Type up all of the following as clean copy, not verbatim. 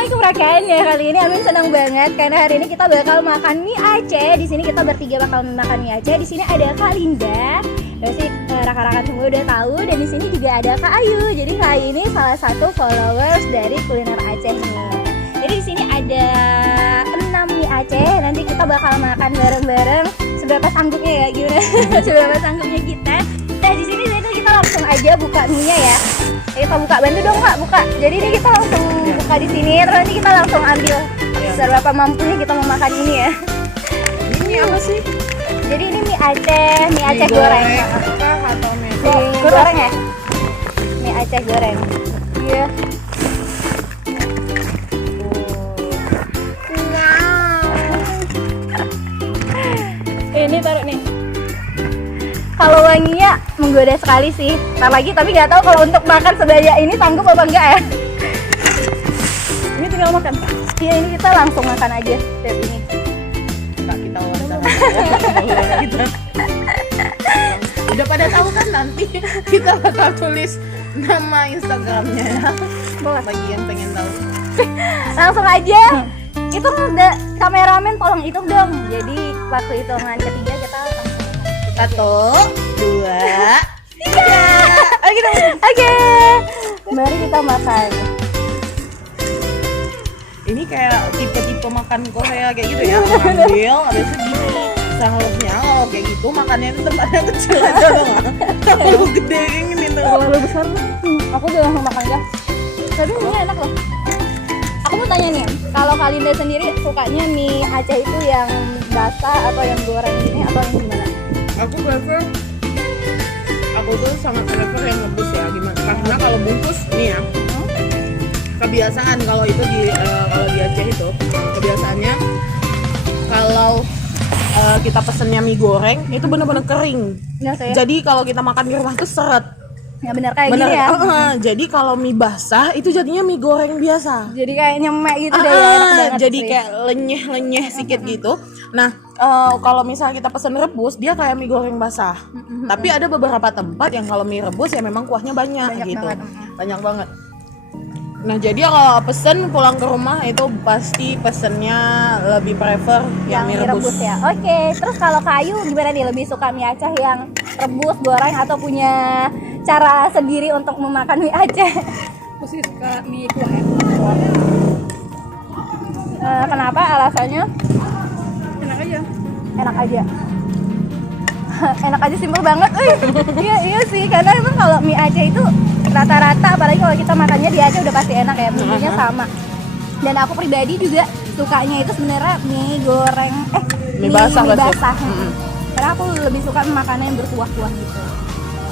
Assalamualaikum rekannya. Kali ini Amin senang banget karena hari ini kita bakal makan mie Aceh. Di sini kita bertiga bakal makan mie Aceh. Di sini ada Kak Linda. Pasti rakan-rakan semua udah tahu, dan di sini juga ada Kak Ayu. Jadi Kak Ayu ini salah satu followers dari kuliner Aceh nih. Jadi di sini ada 6 mie Aceh. Nanti kita bakal makan bareng-bareng. Seberapa sanggupnya ya, gimana? Seberapa sanggupnya kita. Nah di sini kita langsung aja buka mie-nya ya. Kita buka, bantu dong Kak buka. Jadi ini kita langsung buka di sini, terus nanti kita langsung ambil seberapa mampunya kita mau makan ini ya. Ini apa sih? Jadi ini mie Aceh goreng. Atau mie Goreng ya? Mie Aceh goreng. Iya. Ini taruh nih. Kalau wanginya menggoda sekali sih. Ntar lagi, tapi nggak tahu kalau untuk makan sebanyak ini sanggup apa enggak ya. Ini tinggal makan. Iya, ini kita langsung makan aja step ini. Kak, kita wawancara kita. Udah pada tahu kan, nanti kita bakal tulis nama Instagramnya ya. Boleh. Bagi yang pengen tahu. Langsung aja. Itu udah kameramen tolong hitung dong. Jadi waktu hitungan ketiga kita langsung 1, 2, 3. Oke. Mari kita makan. Ini kayak tipe-tipe makan Korea kayak gitu ya. Ngambil, habis itu gini. Seharusnya kalau kayak gitu makannya itu tempatnya kecil aja dong. Terlalu gede kayak gini tuh. Terlalu besar. Aku juga langsung makan ya. Tapi ini enak loh. Aku mau tanya nih, kalau Kak Linda sendiri sukanya mie Aceh itu yang basah atau yang goreng gini atau yang gimana? Aku tuh sangat prefer yang rebus ya, gimana? Karena kalau bungkus nih ya, kebiasaan kalau itu kalau di Aceh itu kebiasaannya kalau kita pesennya mie goreng itu benar-benar kering. Ya, saya. Jadi kalau kita makan di rumah tuh seret. Ya benar kayak Bener, gini ya. Jadi kalau mie basah itu jadinya mie goreng biasa. Jadi kayak nyemek gitu deh, enak banget. Jadi sih. kayak lenyeh-lenyeh sedikit gitu. Nah, kalau misalnya kita pesen rebus, dia kayak mie goreng basah. Tapi ada beberapa tempat yang kalau mie rebus ya memang kuahnya banyak gitu. Banget. Banyak banget. Nah, jadi kalau pesen pulang ke rumah itu pasti pesennya lebih prefer yang mie rebus. ya. Oke, terus kalau Kak Ayu gimana nih, lebih suka mie Aceh yang rebus, goreng, atau punya cara sendiri untuk memakan mie Aceh? Aku sih suka mie kuah ya. Kenapa? Alasannya? Enak aja. Enak aja. Enak aja, simpel banget. Iya sih, karena emang kalau mie Aceh itu rata-rata, apalagi kalau kita makannya di Aceh udah pasti enak ya, bumbunya sama. Dan aku pribadi juga sukanya itu sebenarnya mie goreng, Mie basah. Karena aku lebih suka makannya yang berkuah-kuah gitu.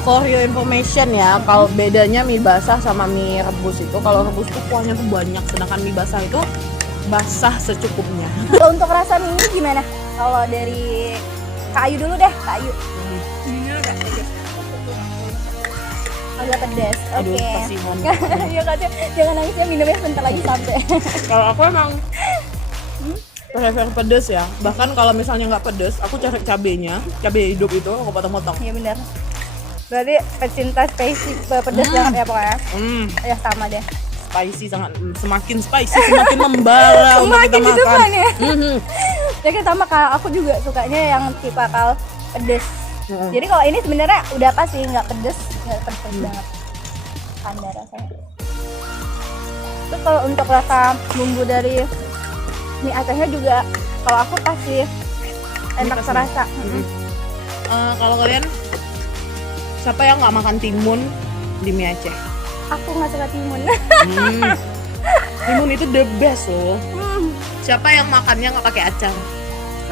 For your information ya, kalau bedanya mie basah sama mie rebus itu, kalau rebus tuh kuahnya tuh banyak, sedangkan mie basah itu basah secukupnya. Untuk rasa mie ini gimana? Kalau dari Kak Ayu dulu deh, Kak Ayu. Ini agak pedas. Agak pedas. Aduh, Oke. kasihan. Ya Kak, jangan nangisnya, minumnya sebentar lagi sampai. Kalau aku emang prefer pedes ya. Bahkan kalau misalnya nggak pedes, aku cari cabenya, cabai hidup itu aku potong-potong. Iya benar. Berarti pecinta spicy, pedas banget ya pokoknya. Ya sama deh. Spicy sangat, semakin spicy semakin membara untuk kita Semakin di makan. depan ya. Ya kan sama, Kak, aku juga sukanya yang tipikal pedes. Jadi kalau ini sebenarnya udah pas sih, nggak pedes banget. Kanda rasanya. Terus kalau untuk rasa bumbu dari mie Acehnya juga, kalau aku pasti enak pas terasa. Kalau kalian siapa yang nggak makan timun di mie Aceh? Aku nggak suka timun. Timun itu the best loh. Siapa yang makannya nggak pakai acar?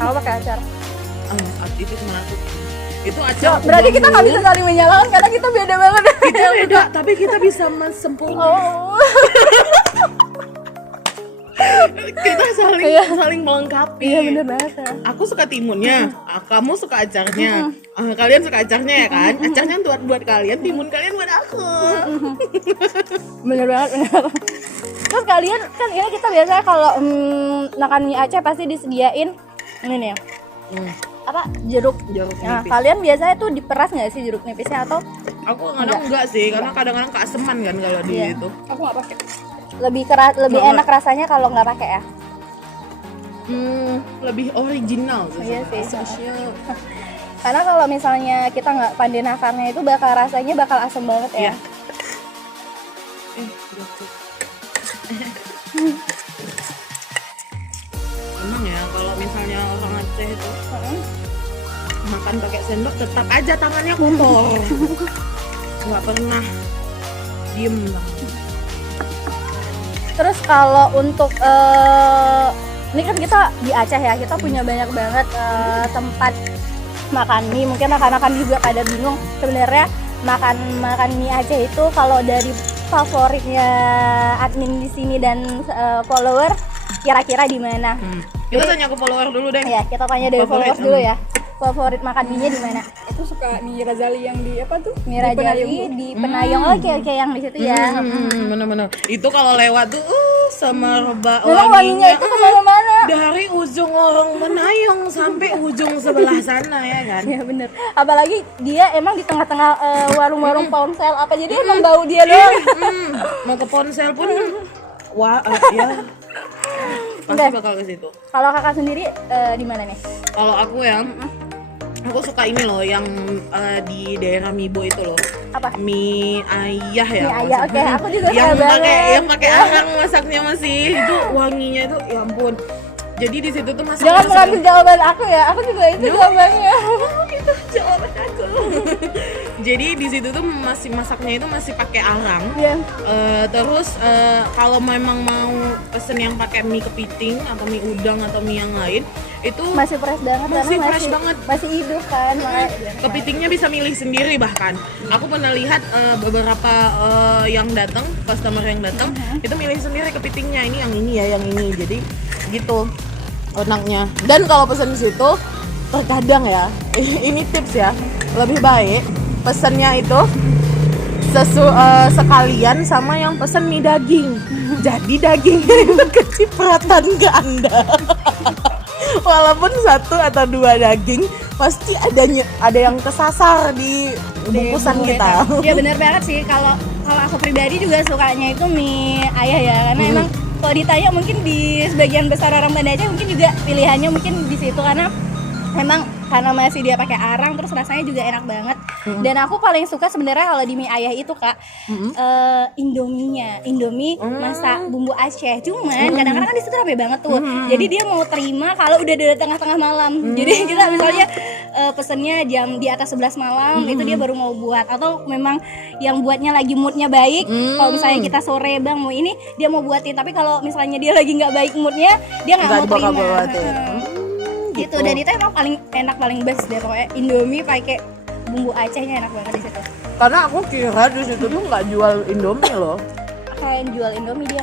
Aku pakai acar. Itu cuma aku. Itu acar. Berarti kita nggak bisa saling menyalahkan karena kita beda banget. Kita beda, tapi kita bisa sempurna. Oh. Kita saling melengkapi. Iya bener banget. Aku suka timunnya, kamu suka acarnya, kalian suka acarnya ya kan? Acarnya buat kalian, timun kalian buat aku. Bener banget, bener. Terus kalian kan ini kita biasanya kalau makan mie Aceh pasti disediain ini nih ya. Apa jeruk nah, nipis. Kalian biasanya tuh diperas nggak sih jeruk nipisnya atau Aku kadang enggak sih, karena kadang-kadang keaseman kan kalau di Iya. itu. Aku nggak pakai. lebih Banget. enak rasanya kalau nggak pakai ya. Lebih original sih. Iya sih. Social. Karena kalau misalnya kita nggak pandai nakarnya itu rasanya bakal asam banget ya. Iya. Jatuh. Emang ya kalau misalnya orang Aceh itu makan pakai sendok tetap aja tangannya kotor. Nggak pernah diem banget. Terus kalau untuk ini kan kita di Aceh ya, kita punya banyak banget tempat makan mie. Mungkin rekan-rekan juga pada bingung sebenarnya makan mie Aceh itu kalau dari favoritnya admin di sini dan follower kira-kira di mana? Kita tanya ke follower dulu deh. Ya, kita tanya dari Favorit, followers dulu ya. Favorit makan mie-nya di mana? Aku suka mie Razali yang di apa tuh? Mie Di Rajali Penayung. di Penayung. Oke, yang di situ ya. Bener-bener. Itu kalau lewat tuh semerbak Memang wanginya itu kemana-mana. dari ujung orang Menayung sampai ujung sebelah sana ya kan. Ya bener. Apalagi dia emang di tengah-tengah warung-warung ponsel apa, jadi emang bau dia doang. Mau ke ponsel pun wah ya pasti Udah. bakal ke situ. Kalau kakak sendiri di mana nih? Kalau aku ya, aku suka ini loh yang di daerah Mibo itu loh. Apa? Mie ayah ya. Mie ayah, oke. Aku juga yang suka banget. yang pakai arang masaknya masih itu wanginya itu ya ampun. Jadi di situ tuh masak. Jangan mengambil jawaban aku ya. Aku juga itu jawabannya. Itu jawaban aku. Jadi di situ tuh masih masaknya itu masih pakai arang. Iya. Terus kalau memang mau pesen yang pakai mie kepiting atau mie udang atau mie yang lain itu Masih fresh banget Masih karena fresh banget. Masih hidup kan. makanya- kepitingnya bisa milih sendiri bahkan. Aku pernah lihat beberapa yang datang, customer yang datang itu milih sendiri kepitingnya, ini yang ini ya, yang ini. Jadi gitu enaknya. Dan kalau pesan di situ terkadang ya, ini tips ya, lebih baik pesannya itu sekalian sama yang pesen mie daging. Jadi dagingnya itu kecipratan ke Anda. Walaupun 1 atau 2 daging pasti ada yang kesasar di bungkusan kita. Ya benar banget sih. Kalau aku pribadi juga sukanya itu mie ayah ya, karena emang kalau ditanya mungkin di sebagian besar orang Banda Aceh mungkin juga pilihannya mungkin di situ karena memang karena masih dia pakai arang, terus rasanya juga enak banget. Dan aku paling suka sebenarnya kalau di mie ayah itu kak, Indomie masak bumbu Aceh. Cuman kadang-kadang kan di situ rame banget tuh. Jadi dia mau terima kalau udah dari tengah-tengah malam. Jadi kita misalnya pesennya jam di atas 11 malam itu dia baru mau buat, atau memang yang buatnya lagi moodnya baik. Kalau misalnya kita sore bang mau ini, dia mau buatin. Tapi kalau misalnya dia lagi nggak baik moodnya, dia nggak mau bakal terima. buatin. Gitu. Dan itu emang paling enak, paling best deh pokoknya. Indomie pakai bumbu Acehnya enak banget di situ. Karena aku kira di situ tuh nggak jual Indomie loh. Kayak yang jual Indomie dia.